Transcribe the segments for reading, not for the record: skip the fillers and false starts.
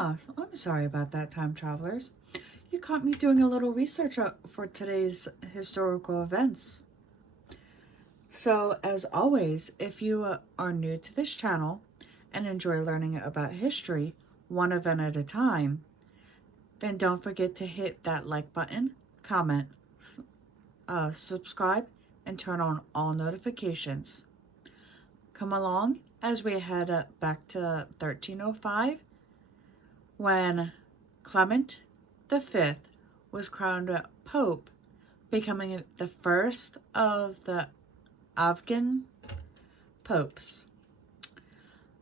I'm sorry about that, time travelers. You caught me doing a little research for today's historical events. So, as always, if you are new to this channel and enjoy learning about history, one event at a time, then don't forget to hit that like button, comment, subscribe, and turn on all notifications. Come along as we head back to 1305 when Clement V was crowned Pope, becoming the first of the Afghan popes.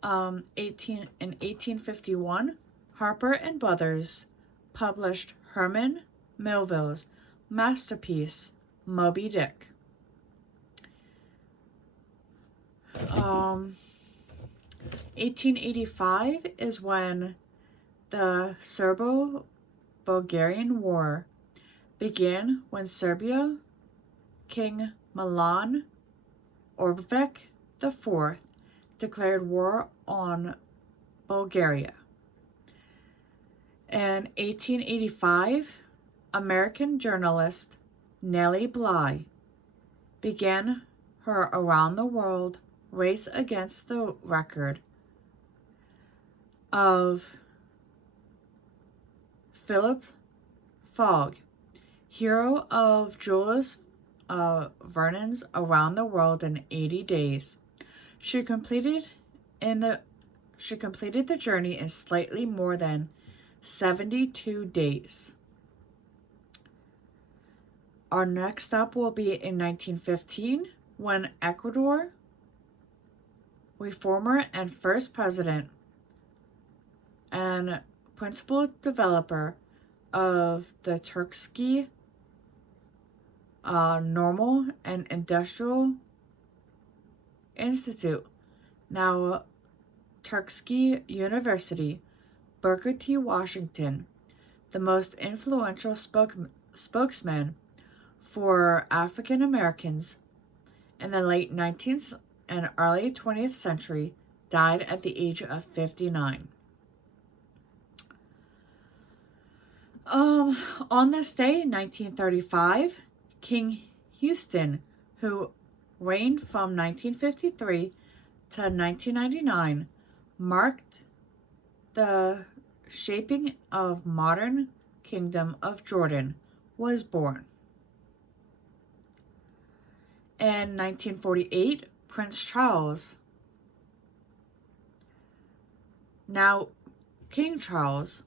In 1851, Harper and Brothers published Herman Melville's masterpiece, Moby Dick. 1885 is when the Serbo-Bulgarian War began, when Serbia King Milan Orbek IV declared war on Bulgaria. In 1885, American journalist Nellie Bly began her around-the-world race against the record of Philip Fogg, hero of Jules Verne's Around the World in 80 Days. She completed the journey in slightly more than 72 days. Our next stop will be in 1915, when Ecuador reformer and first president and principal developer of the Turksky Normal and Industrial Institute, now Tuskegee University, Booker T. Washington, the most influential spokesman for African Americans in the late 19th and early 20th century, died at the age of 59. On this day in 1935, King Houston, who reigned from 1953 to 1999, marked the shaping of modern Kingdom of Jordan, was born. In 1948, Prince Charles, now King Charles,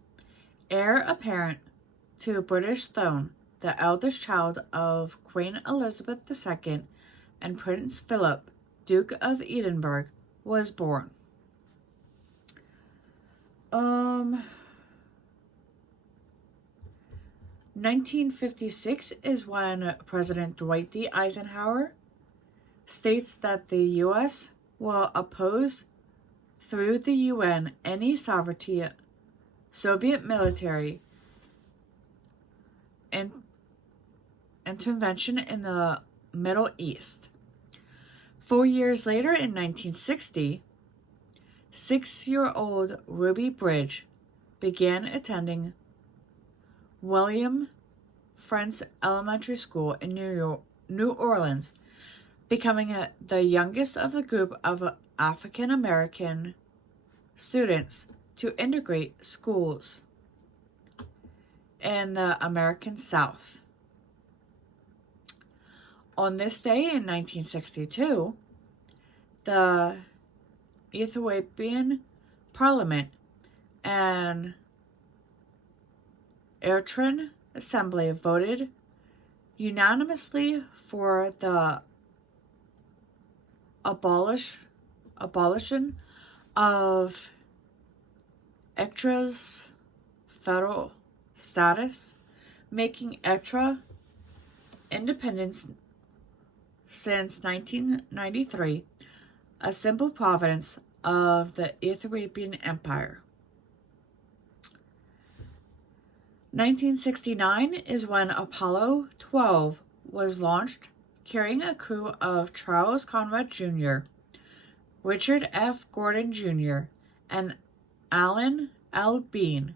heir apparent to the British throne, the eldest child of Queen Elizabeth II and Prince Philip, Duke of Edinburgh, was born. 1956 is when President Dwight D. Eisenhower states that the U.S. will oppose through the UN any Soviet military intervention in the Middle East. 4 years later, in 1960, 6-year-old Ruby Bridge began attending William Frentz Elementary School in New Orleans, becoming the youngest of the group of African American students to integrate schools in the American South. On this day in 1962, the Ethiopian Parliament and Eritrean Assembly voted unanimously for the abolition of Eritrea's federal status, making Eritrea independent since 1993, a simple province of the Ethiopian Empire. 1969 is when Apollo 12 was launched, carrying a crew of Charles Conrad Jr., Richard F. Gordon Jr., and Alan L. Bean,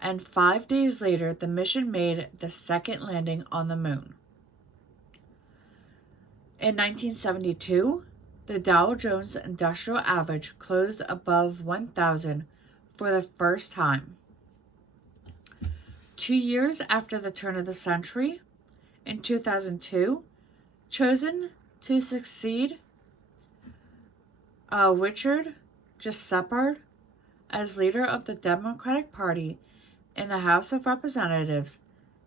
and 5 days later, the mission made the second landing on the moon. In 1972, the Dow Jones Industrial Average closed above 1,000 for the first time. 2 years after the turn of the century, in 2002, chosen to succeed Richard J. Shepard as leader of the Democratic Party in the House of Representatives,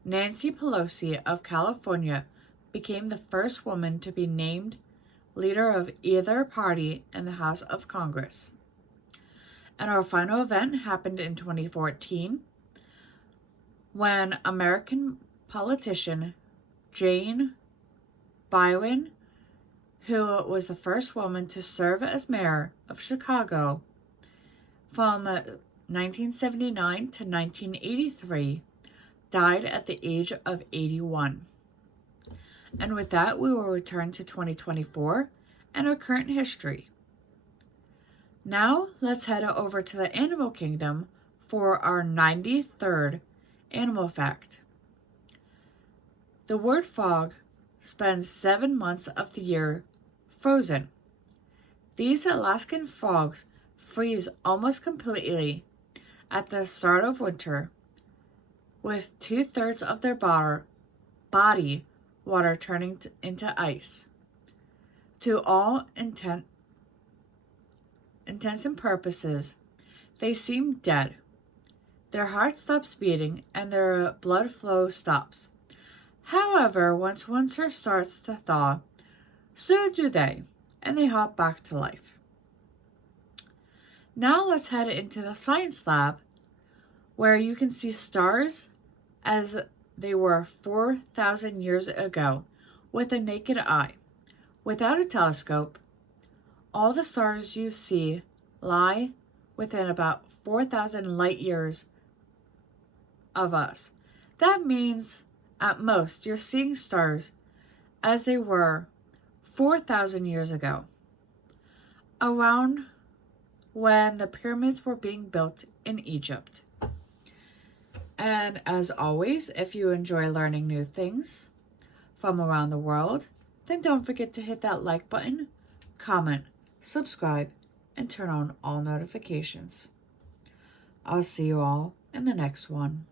Nancy Pelosi of California became the first woman to be named leader of either party in the House of Congress. And our final event happened in 2014 when American politician Jane Byrne, who was the first woman to serve as mayor of Chicago from 1979 to 1983, died at the age of 81. And with that, we will return to 2024 and our current history. Now, let's head over to the animal kingdom for our 93rd animal fact. The warthog spends 7 months of the year frozen. These Alaskan frogs freeze almost completely at the start of winter, with 2/3 of their body water turning into ice. To all intents and purposes, they seem dead. Their heart stops beating and their blood flow stops. However, once winter starts to thaw, so do they, and they hop back to life. Now let's head into the science lab, where you can see stars as they were 4,000 years ago with a naked eye. Without a telescope, all the stars you see lie within about 4,000 light years of us. That means, at most, you're seeing stars as they were 4,000 years ago, around when the pyramids were being built in Egypt. And as always, if you enjoy learning new things from around the world, then don't forget to hit that like button, comment, subscribe, and turn on all notifications. I'll see you all in the next one.